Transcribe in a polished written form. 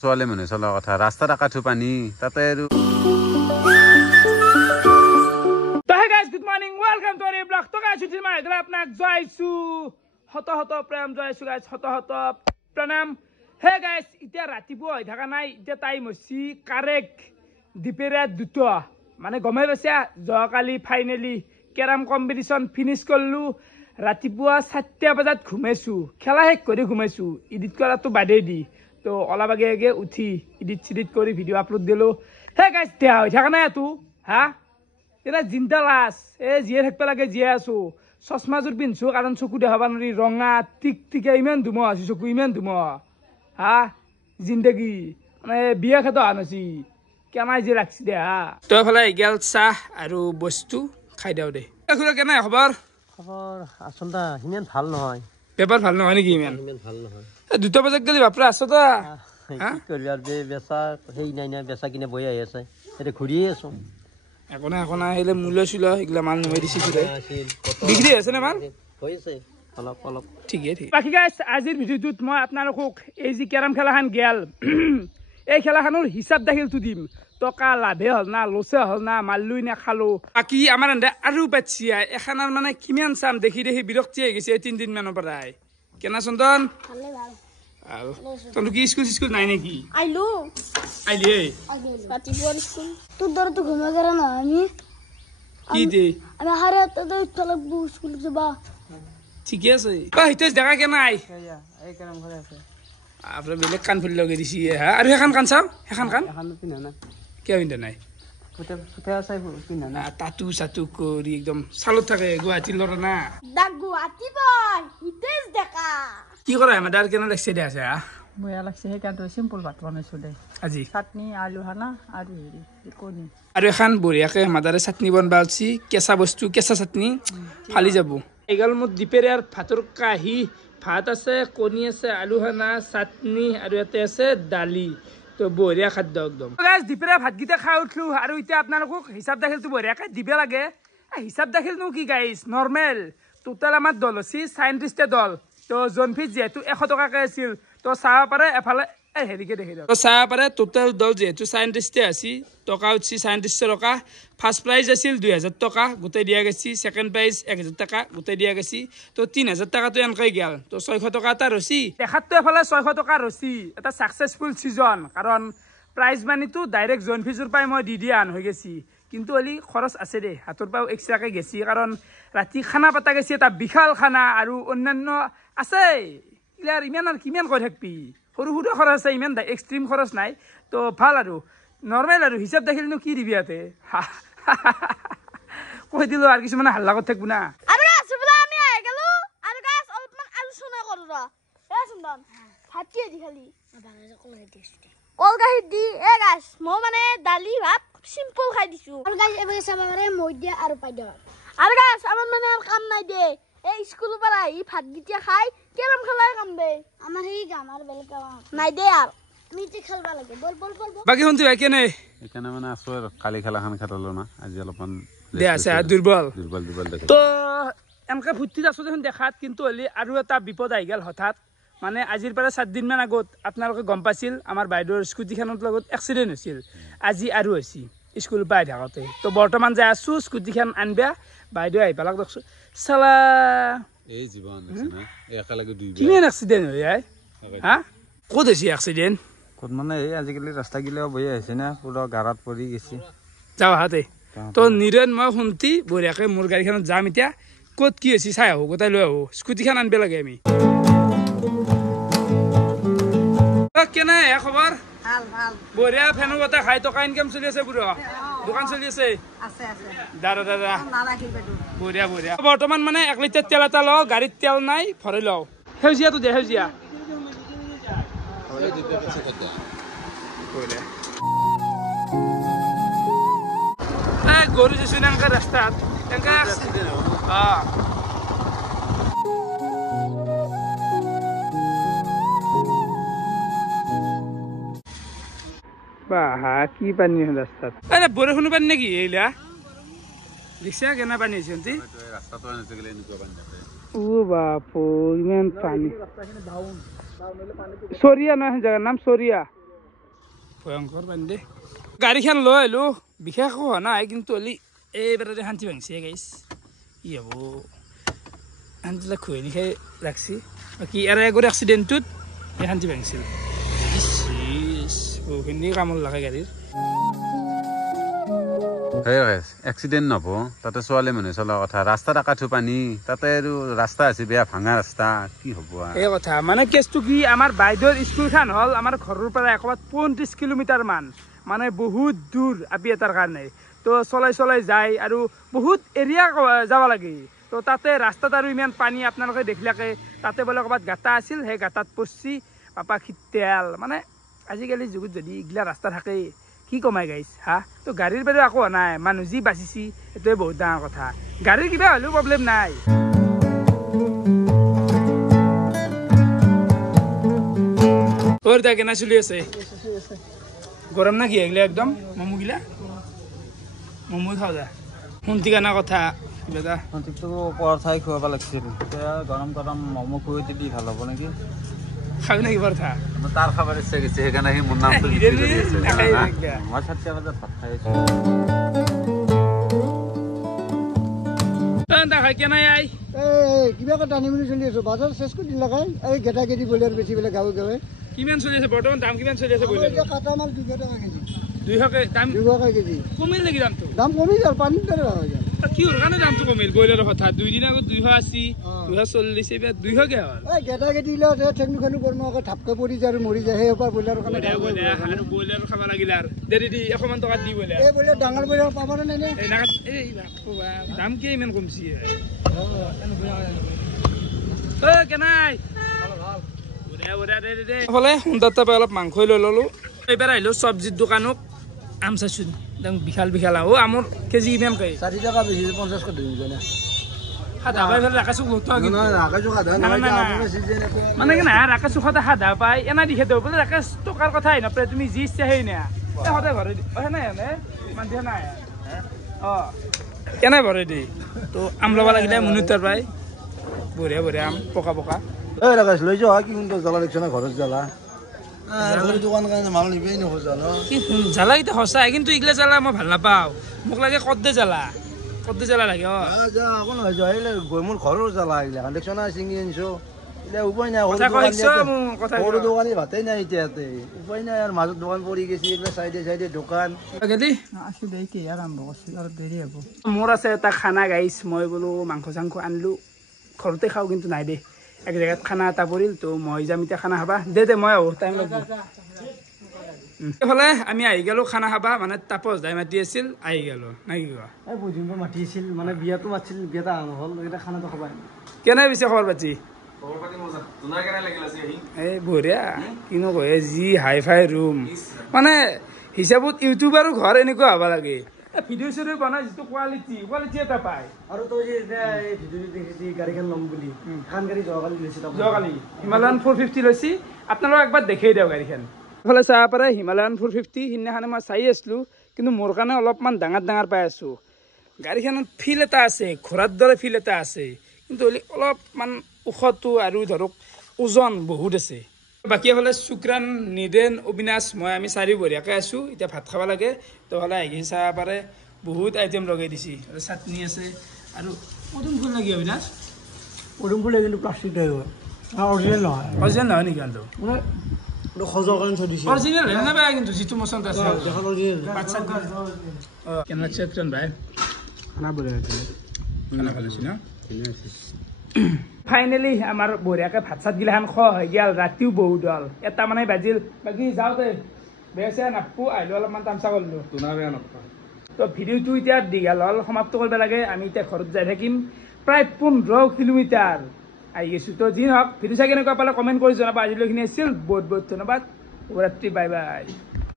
ছোৱালী মানুহ চলোৱা কথা ৰাস্তাত আকাঠু পানী তাতে আৰু Hey guys, good morning. Welcome to our vlog. To guys, today my grab nak joisu. Hoto pranam joisu guys. Hoto pranam. Hey guys, itia ratipuwa hoi thaka nai. Itia time hosi correct dipera duto. Mane gomai paisa joakali finally carom competition finish korlu. Ratipuwa 7টা বজাত ঘুমাইছো. খেলা শেষ কৰি ঘুমাইছো. Edit কৰাটো বাদে দি. তো অলপ আগে উঠি এডিট কৰি ভিডিও আপলোড দিলো। Hey guys, তে হoi thaka nai tu. Ha? এটা জিন্দা লাছ জীয়ে থাকিব লাগে জীয়ে আছো চশমাযোৰ পিন্ধছো কাৰণ চকু দেখাব নোৱাৰি ৰঙা টিকটিকা ইমান ধুমা আছো চকু ইমান ধুমা হা জিন্দগী মানে বিয়া খাত আনছি কেনাই যে ৰাখছি দে হা তই ফলে গেল চাহ আৰু বস্তু খাই দাও দে খুৰা কেনে খবৰ আচলতে সিমান ভাল নহয় পেপাৰ ভাল নহয় নেকি ইমান ভাল নহয় 2টা বজাত গলি বাপৰা আছ তা কি কৰিবি আৰু বেচা হেই নাই বেচা কিনে বহি আহি আছে এতিয়া ঘূৰিয়ে আছো একোনা আহিলে মূল্য ছিল এগুলা মাল নমাই দিছি বিক্ৰি আছে না মাল হৈছে অলপ ঠিকই বাকি গাইস আজিৰ ভিডিওটোত মই আপোনালোকক এই যে কেৰাম খেলাখান গেল এই খেলাখানৰ হিচাপ দাখিলটো দিম টকা লাভে হল না লছে হল না মাল্লুই না খালো বাকি আমাৰ আন্দা আৰু বাচ্চিয়া এখানাৰ মানে কিমান চাম দেখি বিৰক্তি হৈ গৈছে 3 দিন মানৰ পৰাই কেনা চন্দন ভালে ভাল তোৰ কি স্কুল নাই নেকি আইলি রাতিপুয়ার স্কুল তোর ধরে তো ঘুমে গেল না আমি কি দে আমি হারে তো উঠতে লাগবো স্কুল যাবা ঠিক আছে হিতেশ দেখা কেনা আই এই কাম করে আছে আপনার বেলেগ কাণ ফুলি লগাই দিছি হা আৰু এখন কাণ চাও এখন কাণ এখন পিনা না কিয় পিন্ধা নাই ফুটে আছে পিনা না চাটু কৰি একদম চালত থাকে গুৱাহাটীৰ ল'ৰা না দাগু আতিবই হিতেশ দেখা কি কৰা মাদাৰ কেনে লাগছে দে আছে হা বয়া লাগছে সেইকাৰণে চিম্পল ভাত বনাইছো দে আজি চাটনি আলু হানা আৰু হেৰি কণী আৰু এখন বঢ়িয়াকে মাদাৰে চাটনি বনবা উঠছি কেঁচা বস্তু কেঁচা চাটনি ফালি যাব এগাল মোৰ দিপেৰীয়াৰ ভাতৰ কাহি ভাত আছে কণী আছে আলু হানা চাটনি আৰু ইয়াতে আছে দালি তো বঢ়িয়া খাদ্য একদম গাইজ দিপেৰীয়া ভাতকেইটা খাই উঠলো আৰু এতিয়া আপোনালোকক হিচাপ দাখিলটো বঢ়িয়াকে দিব লাগে হিচাপ দাখিলনো কি গাইজ নৰ্মেল টোটেল আমাৰ দল হৈছে 37টা দল তো জোনফিট যেহেতু 100 টকাকে আছিল তো চাব পাৰে এফালে হেৰিকে দেখি দিয়ক তো চাব পাৰে টোটেল দল যেহেতু 37টা আছিল টকা উঠছি 3700 টকা ফাৰ্ষ্ট প্ৰাইজ আছিল 2000 টকা গোটেই দিয়া গৈছি সেকেন্ড প্ৰাইজ 1000 টকা গোটেই দিয়া গৈছি তো 3000 টকাটো এনেকৈ গেল তো 600 টকা এটা ৰছি দেখাতটো এফালে 600 টকা ৰছি এটা সাকসেসফুল সিজন কাৰণ প্ৰাইজ মানিটো ডাইৰেক্ট জোনফিজৰ পাই মই দি আন হৈ গৈছি কিন্তু অলি খৰচ আছে দে হাতৰ পাও এক্সট্ৰাকে গেছি কাৰণ ৰাতি খানা পাতা গৈছি এটা বিশাল খানা আৰু অন্যান্য আছে ইলাৰ ইমান আৰু কিমান কৈ থাকবি সৰু খৰচ আছে ইমান এক্সট্ৰিম খৰচ নাই তো ভাল আৰু নৰ্মেল আৰু হিচাপ দেখিলনো কি দিবি ইয়াতে কৈ দিলো আৰু কিছুমানে হাল্লা কৰি থাকবো না আরে আসলে আমি আই গেল আর গাছ অলপমান আলোচনা করু রা এ সুন্দর ভাত দি খালি কল গাহি দি এ গাছ মো মানে দালি ভাত সিম্পল খাই দিছু আর গাছ এবারে সামারে মই দিয়া আর পাই দাও আর গাছ আমার মানে আর কাম নাই দে এই স্কুল পৰা আহি ভাত গিতিয়া খাই কেরম খেলার কাম দে আমার এই কাম আর বেল কাম নাই দে আর মিটি খেলবা লাগে বল বাকি শুনছি ভাই কেনে এখানে মানে আছো আৰু কালি খেলাখান খেলালো না আজি অলপমান দে আছে দুৰ্বল দেখে তো এনেকে ফুৰ্তিত আছো দেখোন দেখাত কিন্তু হলি আৰু এটা বিপদ আহি গেল হঠাৎ মানে আজিৰ পৰা 7 দিন মান আগত আপোনালোকে গম পাইছিল আমাৰ বাইদেউৰ স্কুটিখনৰ লগত এক্সিডেন্ট হৈছিল আজি আৰু হৈছে স্কুল পাই থাকতে তো বৰ্তমান যাই আছো স্কুটিখন আনবা বাইদেউ আহি পালাক দেখছো সালা এই জীবন আছে না একেলগে দুই কিমান এক্সিডেন্ট হৈ যায় হা ক'ত হৈছে এক্সিডেন্ট ক'ত মানে এই আজিকালি ৰাস্তা গিলাও বহি আহিছে না পুৰা গাৰাত পৰি গৈছে যাও হাতে তো নিৰন মই শুনতি বঢ়িয়াকে মোৰ গাড়ীখনত যাম এতিয়া ক'ত কি হৈছে চাই আহো গোটাই লৈ আহো স্কুটিখন আনবে লাগে আমি কেনে খবৰ ভাল ভাল বঢ়িয়া ফেনৰ বতাহ খাই টকা ইনকাম চলি আছে বুঢ়া দোকান চলি আছে আছে দাদা নালাগিল বেদু বঢ়িয়া বৰ্তমান মানে 1 লিটাৰ তেল এটা লওঁ গাড়ীত তেল নাই ভৰাই লওঁ সেউজীয়াটো দে সেউজীয়া গৰু দিছো এনেকে ৰাস্তাত বাহা কি পানী ৰাস্তাত আৰে বৰষুণৰ পানী নেকি এইলা দেখছা কেনে পানী হৈছে ৰাস্তাটো এনেতে গলে এনেকুৱা পানী থাকে ও বাপো ইমান পানী সৰিয়া না জায়গাৰ নাম সৰিয়া ভয়ংকৰ বান্ধে গাড়ীখন লৈ আহিলোঁ বিশেষ হোৱা নাই কিন্তু হ'লে এইবাৰতে শান্তি ভাঙিছে গাইছ কি হ'ব শান্তিবিলাক খুৱাই নিখাই ৰাখছি বাকী আৰু আগৰ এক্সিডেণ্টটোত এই শান্তি ভাঙিছিল বহুখিনি কামত লাগে গাড়ীৰ এক্সিডেণ্ট নহ'ব তাতে ছোৱালী মানুহে চলা কথা ৰাস্তাত আকাঠো পানী তাতে আৰু ৰাস্তা আছে বেয়া ভাঙা ৰাস্তা কি হ'ব এই কথা মানে কেছটো কি আমাৰ বাইদেউৰ স্কুলখন হ'ল আমাৰ ঘৰৰ পৰা একবাৰ 35 কিলোমিটাৰ মান মানে বহুত দূৰ আপি এটাৰ কাৰণে তো চলাই চলাই যায় আৰু বহুত এৰিয়া যাব লাগে তো তাতে ৰাস্তাত আৰু ইমান পানী আপোনালোকে দেখিলাকে তাতে বোলে ক'ৰবাত গাঁতা আছিল সেই গাঁতাত পচি পাপা খিতেল মানে আজিকালি যুগত যদি এইগিলা ৰাস্তা থাকে কি কমাই গাইছ হা তো গাড়ীৰ বাদে একো হোৱা নাই মানুহ যি বাচিছি এইটোৱে বহুত ডাঙৰ কথা গাড়ীৰ কিবা হ'লেও প্ৰব্লেম নাই তোৰ এতিয়া কেনে চলি আছে গৰম না কি এগিলা একদম মমোগিলা মমো খাওঁ যা শুনতি কানা কথা কিবা এটা সন্তিকটো পৰঠাই খুৱাব লাগিছিল এতিয়া গৰম গৰম ম'ম' খুৱাই দি ভাল হ'ব নেকি খাবি নেকি পৰঠা তাৰ খাবৰ ইচ্ছা গৈছে সেইকাৰণে সি মোৰ নামটো মই 7টা বজাত ভাত খাই খাই কেনে আই কিবা এটা টানি মুনি চলি আছো বাজাৰ চেছ কৰি দিলা খাই এই গেটা গেটি ব্ৰইলাৰ বেছি পেলাই গাঁৱে গাঁৱে কিমান চলি আছে বৰ্তমান দাম কিমান চলি আছে ব্ৰইলাৰ কাটা মাল 200 টকা কেজি 200 দাম 200 টকা কেজি কমিল নেকি দামটো দাম কমি যায় পানীৰ দৰে হৈ যায় কিহৰ কাৰণে দামটো কমিল ব্ৰইলাৰৰ কথা 2 দিন আগত 280 240 এইবাৰ 200 কে হ'ল এই গেটা গেটি লৈ ঠেকনু খানু কৰ্ম আকৌ ঠাপকে পৰি যায় আৰু মৰি যায় সেই ওপৰ ব্ৰইলাৰৰ কাৰণে আৰু ব্ৰইলাৰ খাব লাগিল আৰু দেৰি 100 মান টকা দি ব্ৰইলাৰ এই ব্ৰইলাৰ ডাঙৰ ব্ৰইলাৰ পাব নে নাই এই নাগাত এই দাম কি ইমান কমছি ঐ কেনাই ফলে সুন্দৰতা পাই অলপ মাংসই লৈ ল'লোঁ এইবাৰ আহিলোঁ চব্জিৰ দোকানত আম চাইছোঁ একদম বিশাল বিশাল আৰু আমৰ কেজি কিমান কৈ 60 টকা বেছি 50 টকা দিম জানা সাদা পাই ফেলে ৰাকাচুক লতো কিন্তু আকাশো সাধা মানে কি না ৰাকাচুক সদায় সাদা পাই এনা দিখে দেও বোলে ৰাকাচ টকাৰ কথা আহি নাপায় তুমি যি ইচ্ছা সেই না সদায় ভৰাই দি নাই এনে ইমান দিয়া নাই কেনে ভৰাই দি তো আম ল'ব লাগিলে মুনুত্তৰ পাই বঢ়িয়া বঢ়িয়া আম পকা পকা এই ৰাকাশ লৈ যোৱা কি সুন্দৰ জ্বালা দেখছ না ঘৰত জ্বালা ঘৰৰ দোকান কাৰণে মাল নিবেই নোখোজা ন কি জ্বালা এতিয়া সঁচাই কিন্তু এইগিলা জ্বালা মই ভাল নাপাওঁ মোক লাগে কদ্দে জ্বালা লাগে যা আকৌ নহয় যোৱা আহিলে মোৰ ঘৰৰ জ্বালা আহিলে দেখছ না চিঙি আনিছো এতিয়া উপায় নাই সৰু দোকানী ভাতেই নাই এতিয়া ইয়াতে উপায় নাই আৰু মাজত দোকান পৰি গৈছে এইবিলাক চাইডে চাইডে দোকান আছোঁ দে কি আৰম্ভ কৰিছোঁ অলপ দেৰি হ'ব মোৰ আছে এটা খানা গাইছ মই বোলো মাংস চাংস আনিলোঁ ঘৰতে খাওঁ কিন্তু নাই দে এক জেগাত খানা এটা পৰিল তো মই যাম এতিয়া খানা খাবা দে মই আহোঁ টাইম লাগিব এইফালে আমি আহি গ'লোঁ খানা খাবা মানে তাপস দাই মাতি আছিল আহি গ'লোঁ নাই কি কোৱা এই বুজিব মাতি আছিল মানে বিয়াতো মাতিছিল বিয়াটা নহ'ল এতিয়া খানাটো খাবা কেনে পিছে খবৰ পাতি এই বঢ়িয়া কিনো কয় যি হাই ফাই ৰুম মানে হিচাপত ইউটিউবাৰো ঘৰ এনেকুৱা হ'ব লাগে ভিডিঅ' চিডিঅ' বনাই যিটো কোৱালিটি এটা পায় আৰু তই যে এতিয়া এই ভিডিঅ'টো দেখিছি গাড়ীখন ল'ম বুলি এখন গাড়ী যোৱাকালি লৈছে যোৱাকালি হিমালয়ান 450 লৈছি আপোনালোকক একবাৰ দেখাই দিওঁ গাড়ীখন এইফালে চাব পাৰে হিমালয়ান 450 সিদিনাখনে মই চাই আছিলোঁ কিন্তু মোৰ কাৰণে অলপমান ডাঙৰ পাই আছোঁ গাড়ীখনত ফিল এটা আছে ঘোঁৰাৰ দৰে ফিল এটা আছে কিন্তু অলপমান ওখটো আৰু ধৰক ওজন বহুত আছে বাকী এফালে শুক্ৰান নিদেন অবিনাশ মই আমি চাৰি বঢ়িয়াকৈ আছোঁ এতিয়া ভাত খাব লাগে তো হ'লে আহি চাব পাৰে বহুত আইটেম লগাই দিছে চাটনি আছে আৰু পদুম ফুল লাগি অবিনাশ পদুম ফুল কিন্তু প্লাষ্টিক অৰিজিনেল নহয় অৰিজিনেল নহয় নেকি কিন্তু মানে সজোৱাৰ কাৰণে থৈ দিছে অৰিজিনেল নাপায় কিন্তু যিটো মচন্দ আছে এখন অৰিজিনেল কেনেকুৱা চেকচন ভাই খানা বঢ়িয়া আছে খানা ভাল আছে ন ফাইনেলি আমাৰ বঢ়িয়াকৈ ভাত চাত গিলাখান খোৱা হৈ গ'ল ৰাতিও বহুত হ'ল এটা মানে বাজিল বাকী যাওঁতে বেয়া চেয়া নাপাওঁ আহিলোঁ অলপমান তামচা কৰিলোঁ তো ভিডিঅ'টো এতিয়া দীঘল হ'ল সমাপ্ত কৰিব লাগে আমি এতিয়া ঘৰত যাই থাকিম প্ৰায় 15 কিলোমিটাৰ আহি গৈছোঁ তো যি নহওক ভিডিঅ' চাই কেনেকুৱা পালে কমেণ্ট কৰি জনাব আজিলৈখিনি আছিল বহুত বহুত ধন্যবাদ শুভৰাত্ৰি বাই বাই